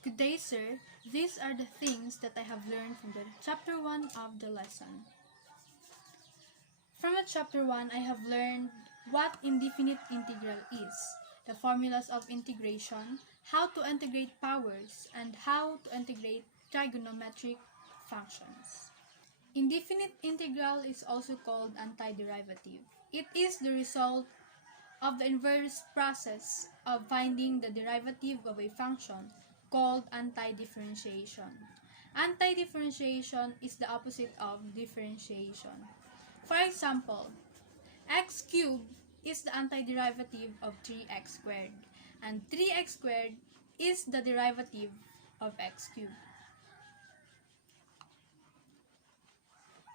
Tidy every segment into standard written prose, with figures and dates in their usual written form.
Good day, sir. These are the things that I have learned from the chapter 1 of the lesson. From the chapter 1, I have learned what indefinite integral is, the formulas of integration, how to integrate powers, and how to integrate trigonometric functions. Indefinite integral is also called antiderivative. It is the result of the inverse process of finding the derivative of a function called antidifferentiation. Antidifferentiation is the opposite of differentiation. For example, x cubed is the antiderivative of 3x squared, and 3x squared is the derivative of x cubed.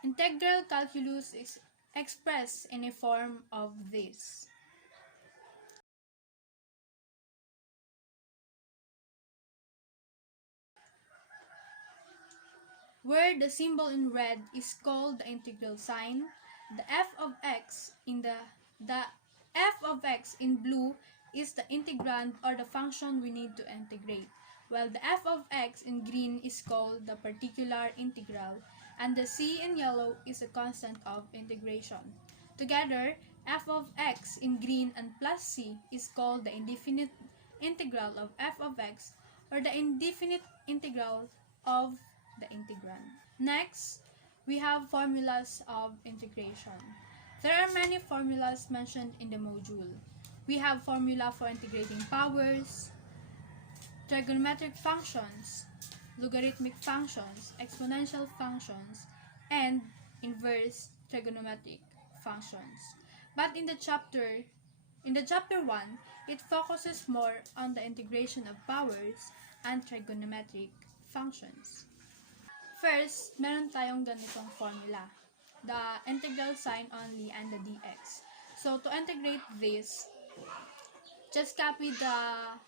Integral calculus is expressed in a form of this. Where the symbol in red is called the integral sign, the f of x in blue is the integrand or the function we need to integrate, while the f of x in green is called the particular integral, and the c in yellow is a constant of integration. Together, f of x in green and plus c is called the indefinite integral of f of x, or the indefinite integral of the integrand. Next, we have formulas of integration. There are many formulas mentioned in the module. We have formula for integrating powers, trigonometric functions, logarithmic functions, exponential functions, and inverse trigonometric functions. But in the chapter 1, it focuses more on the integration of powers and trigonometric functions. First, meron tayong ganitong formula, the integral sign only and the dx. So, to integrate this, just copy the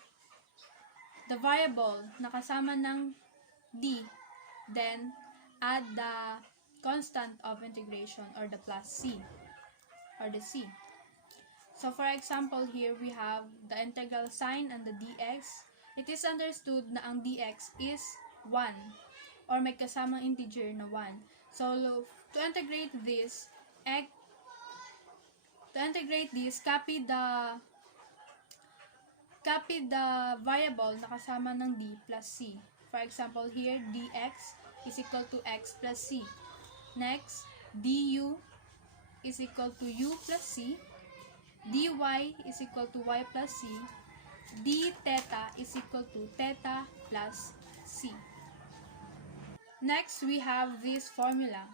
variable na kasama ng d, then add the constant of integration or the plus c, or the c. So, for example, here we have the integral sign and the dx. It is understood na ang dx is 1, or may kasamang integer na 1. So, to integrate this, copy the variable na kasama ng d plus c. For example, here, dx is equal to x plus c. Next, du is equal to u plus c. dy is equal to y plus c. d theta is equal to theta plus c. Next, we have this formula.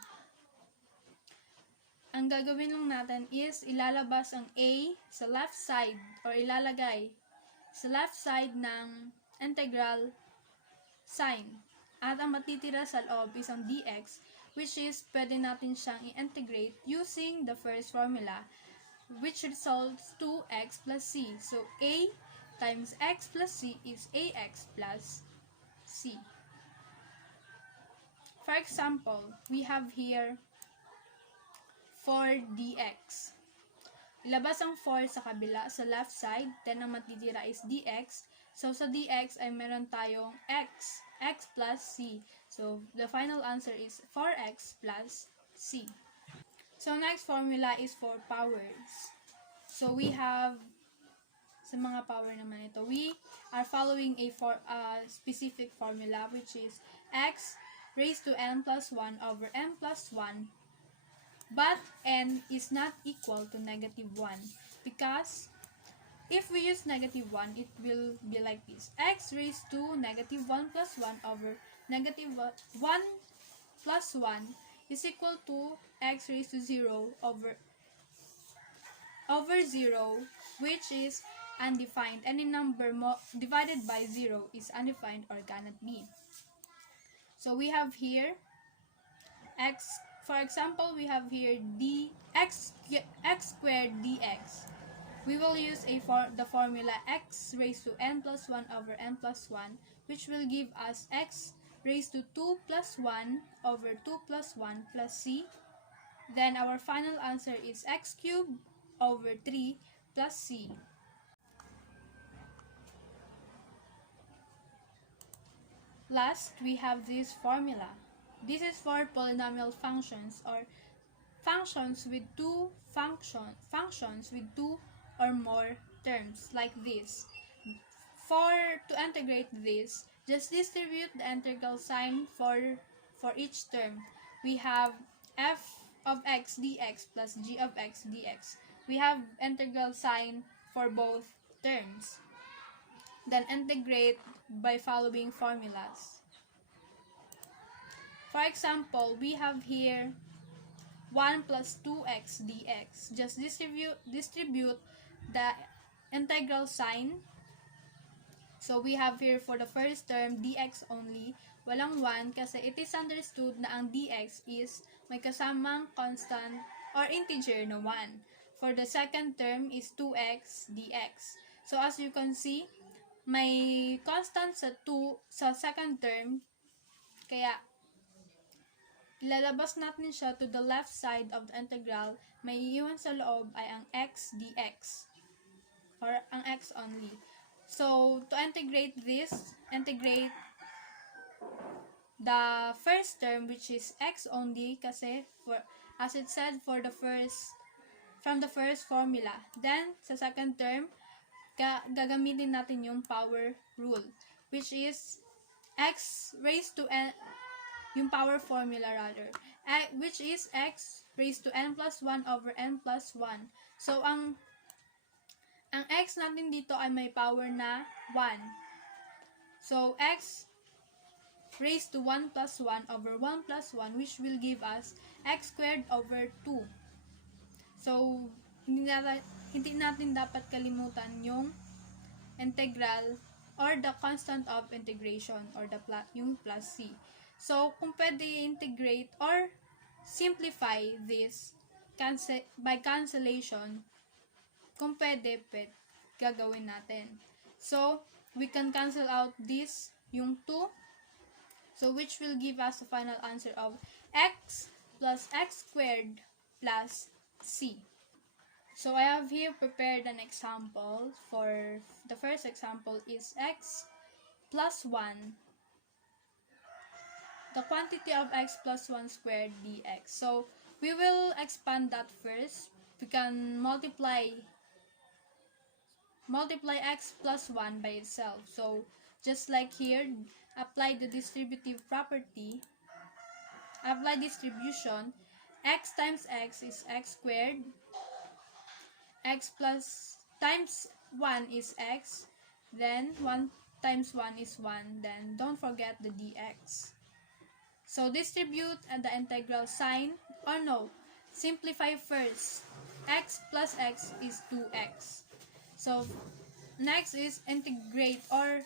Ang gagawin lang natin is ilalabas ang a sa left side or ilalagay sa left side ng integral sign. At ang matitira sa loob is ang dx, which is pwede natin siyang i-integrate using the first formula, which results to x plus c. So, a times x plus c is ax plus c. For example, we have here 4 dx. Ilabas ang 4 sa kabila, sa left side, then ang matitira is dx. So, sa dx ay meron tayong x plus c. So, the final answer is 4x plus c. So, next formula is for powers. So, we have, sa mga power naman ito, we are following a specific formula, which is x raised to n plus 1 over n plus 1, but n is not equal to negative 1, because if we use negative 1, it will be like this. X raised to negative 1 plus 1 over negative 1 plus 1 is equal to x raised to 0 over 0, which is undefined. Any number divided by 0 is undefined or cannot be. So, we have here x, for example, we have here x squared dx. We will use the formula x raised to n plus 1 over n plus 1, which will give us x raised to 2 plus 1 over 2 plus 1 plus c. Then, our final answer is x cubed over 3 plus c. Last, we have this formula. This is for polynomial functions or functions with functions with two or more terms like this. To integrate this, just distribute the integral sign for each term. We have f of x dx plus g of x dx. We have integral sign for both terms. Then integrate by following formulas. For example, we have here 1 plus 2x dx. Just distribute the integral sign. So we have here for the first term, dx only, walang 1 kasi it is understood na ang dx is may kasamang constant or integer na 1. For the second term is 2x dx. So as you can see, may constant sa second term, kaya ilalabas natin siya to the left side of the integral. May iiwan sa loob ay ang x dx or ang x only. So, to integrate this, integrate the first term which is x only kasi as it said from the first formula. Then, sa second term, gagamitin natin yung power rule which is x raised to n, yung power formula rather, which is x raised to n plus 1 over n plus 1. So, ang x natin dito ay may power na 1. So, x raised to 1 plus 1 over 1 plus 1 which will give us x squared over 2. So, hindi natin dapat kalimutan yung integral or the constant of integration or yung plus c. So, kung pwede integrate or simplify this by cancellation, kung pwede, gagawin natin. So, we can cancel out this, yung 2. So, which will give us the final answer of x plus x squared plus c. So, I have here prepared an example. For the first example is x plus 1. The quantity of x plus 1 squared dx. So, we will expand that first. We can multiply x plus 1 by itself. So, just like here, apply the distributive property. Apply distribution. X times x is x squared. X plus times 1 is x. Then, 1 times 1 is 1. Then, don't forget the dx. So, distribute the integral sign. Or no, simplify first. X plus x is 2x. So, next is integrate or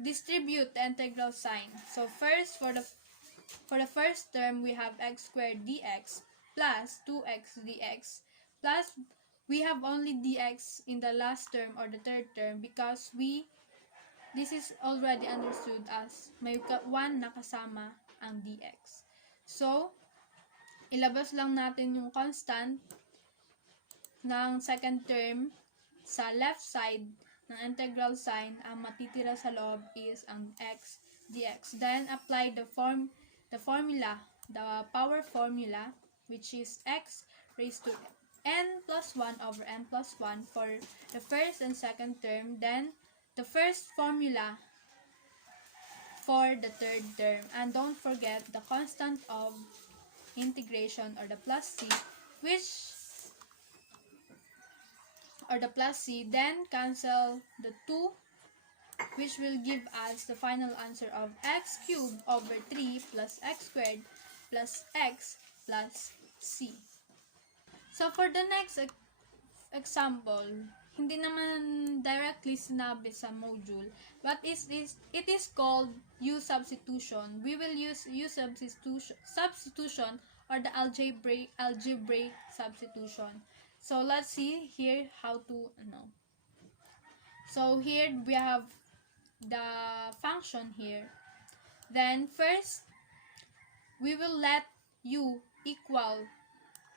distribute the integral sign. So, first, for the first term, we have x squared dx plus 2x dx plus we have only dx in the last term or the third term because this is already understood as may 1 na kasama ang dx. So, ilabas lang natin yung constant ng second term sa left side ng integral sign. Ang matitira sa loob is ang x dx. Then, apply the formula, the power formula, which is x raised to n plus 1 over n plus 1 for the first and second term. Then, the first formula for the third term. And don't forget the constant of integration or the plus c, then cancel the 2, which will give us the final answer of x cubed over 3 plus x squared plus x plus c. So, for the next example, hindi naman directly sinabi sa module, but it is called U substitution. We will use U substitution or the algebraic substitution. So, let's see here how to know. So, here we have the function here. Then, first, we will let U equal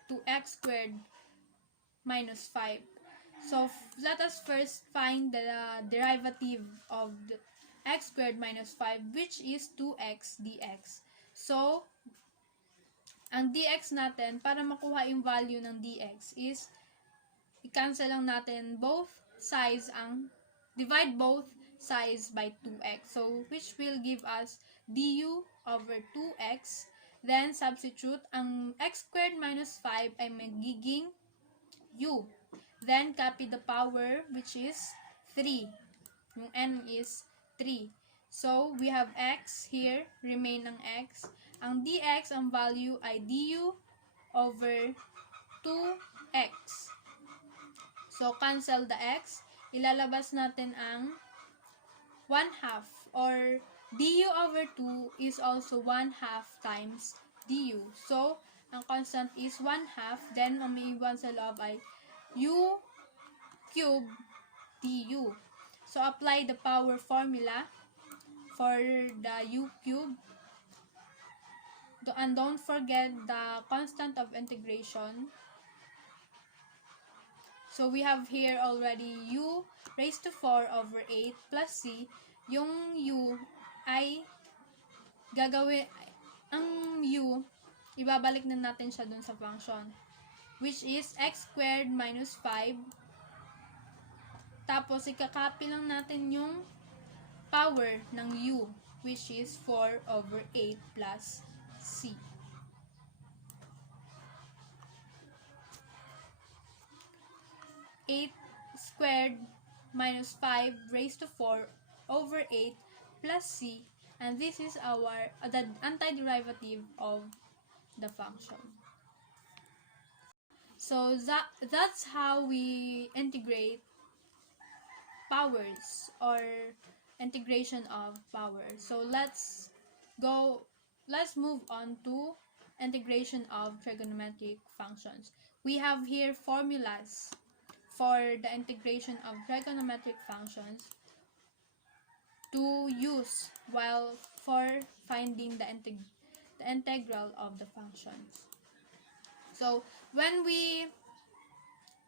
to x squared minus 5. So, let us first find the derivative of x squared minus 5, which is 2x dx. So, ang dx natin, para makuha yung value ng dx is, i-cancel lang natin divide both sides by 2x. So, which will give us du over 2x. Then, substitute, ang x squared minus 5 ay magiging u. Then, copy the power, which is 3. Yung n is 3. So, we have x here, remain ang x. Ang dx, ang value ay du over 2x. So, cancel the x. Ilalabas natin ang 1/2 or du over 2 is also 1/2 times du. So, ang constant is 1/2. Then, ang maiiwan sa loob ay u cube du. So, apply the power formula for the u cube. And don't forget the constant of integration. So, we have here already u raised to 4 over 8 plus c. Yung u ay ibabalik na natin siya dun sa function, which is x squared minus 5. Tapos, ikakopy lang natin yung power ng u, which is 4 over 8 plus c. Squared minus 5 raised to 4 over 8 plus c, and this is the antiderivative of the function. So that's how we integrate powers or integration of powers. So let's move on to integration of trigonometric functions. We have here formulas for the integration of trigonometric functions to use for finding the integral of the functions. So,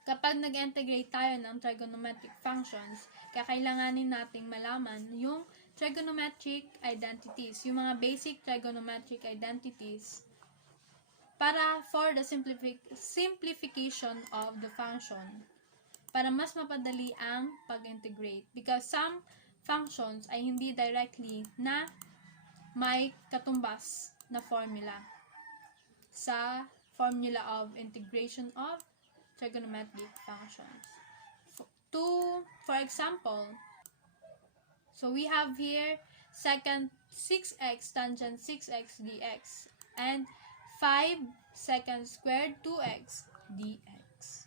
kapag nag-integrate tayo ng trigonometric functions, kakailanganin nating malaman yung trigonometric identities, yung mga basic trigonometric identities for the simplification of the function, para mas mapadali ang pag-integrate. Because some functions ay hindi directly na may katumbas na formula sa formula of integration of trigonometric functions. For example, so we have here secant 6x tangent 6x dx and 5 secant squared 2x dx.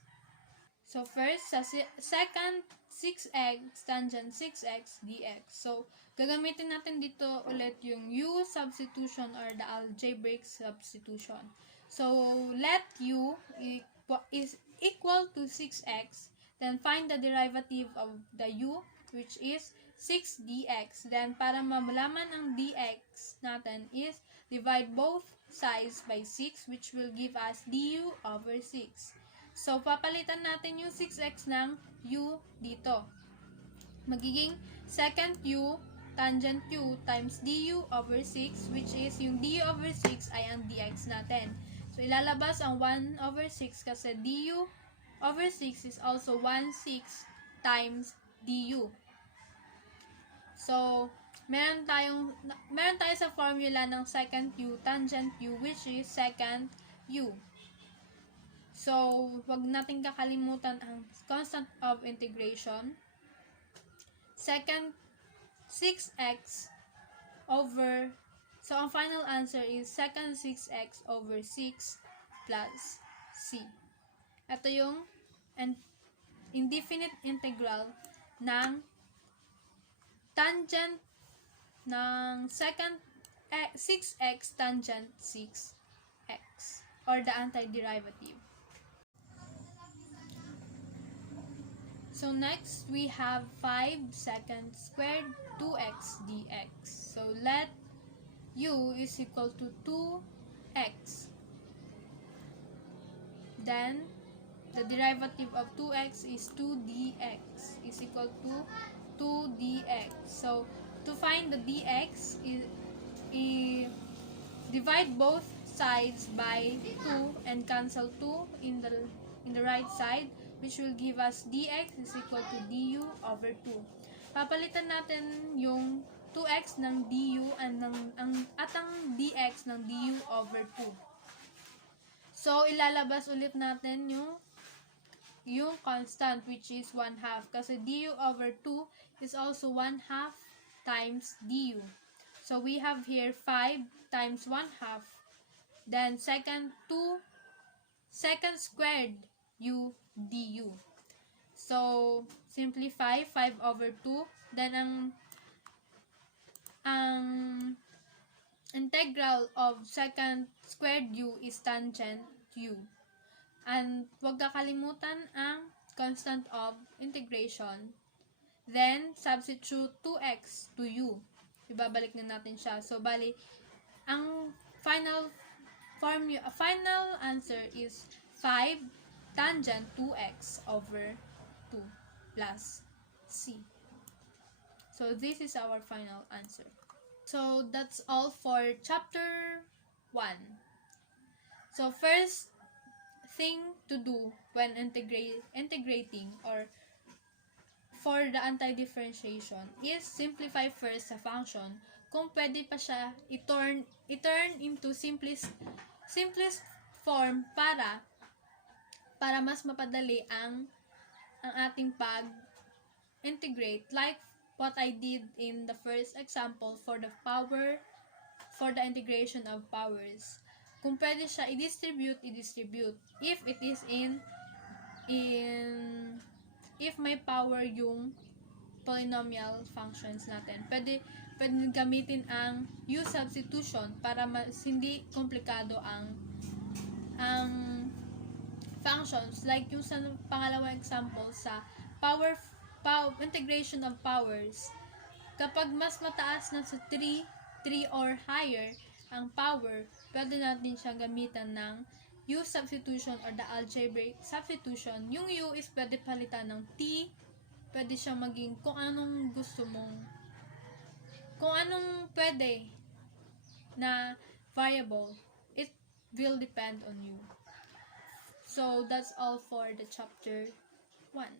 So first, sa secant 6x tangent 6x dx. So, gagamitin natin dito ulit yung u substitution or the algebraic substitution. So, let u is equal to 6x, then find the derivative of the u, which is 6 dx. Then, para malaman ang dx natin is divide both sides by 6, which will give us du over 6. So, papalitan natin yung 6x ng u dito. Magiging secant u tangent u times du over 6, which is yung du over 6 ay ang dx natin. So, ilalabas ang 1 over 6 kasi du over 6 is also 1/6 times du. So, meron tayo sa formula ng secant u tangent u, which is secant u. So, wag nating kakalimutan ang constant of integration. Secant 6x over, so ang final answer is secant 6x over 6 plus c. Ito yung indefinite integral ng tangent ng secant 6x tangent 6x, or the antiderivative. So next, we have 5 secant squared 2x dx. So let u is equal to 2x. Then, the derivative of 2x is 2 dx is equal to 2 dx. So, to find the dx, divide both sides by 2 and cancel 2 in the right side, which will give us dx is equal to du over 2. Papalitan natin yung 2x ng du at ang dx ng du over 2. So, ilalabas ulit natin yung constant, which is 1/2, kasi du over 2 is also 1/2 times du. So, we have here 5 times 1/2, then second squared u du. So, simplify 5 over 2, then ang integral of second squared u is tangent u. And huwag kakalimutan ang constant of integration. Then, substitute 2x to u. Ibabalik na natin siya. So, bali, ang final answer is 5 tangent 2x over 2 plus c. So, this is our final answer. So, that's all for chapter 1. So, first thing to do when integrating or for the anti-differentiation is simplify first sa function. Kung pwede pa siya i-turn into simplest form para mas mapadali ang ating pag-integrate, like what I did in the first example for the integration of powers. Kung pwede siya i-distribute. If it is if may power yung polynomial functions natin, pwede gamitin ang u substitution para hindi komplikado ang functions, like yung sa pangalawang example sa integration of powers. Kapag mas mataas na sa 3 or higher ang power, pwede natin siyang gamitan ng u substitution or the algebraic substitution. Yung u is pwede palitan ng t, pwede siyang maging kung anong gusto mong, kung anong pwede na variable. It will depend on you. So, that's all for the chapter 1.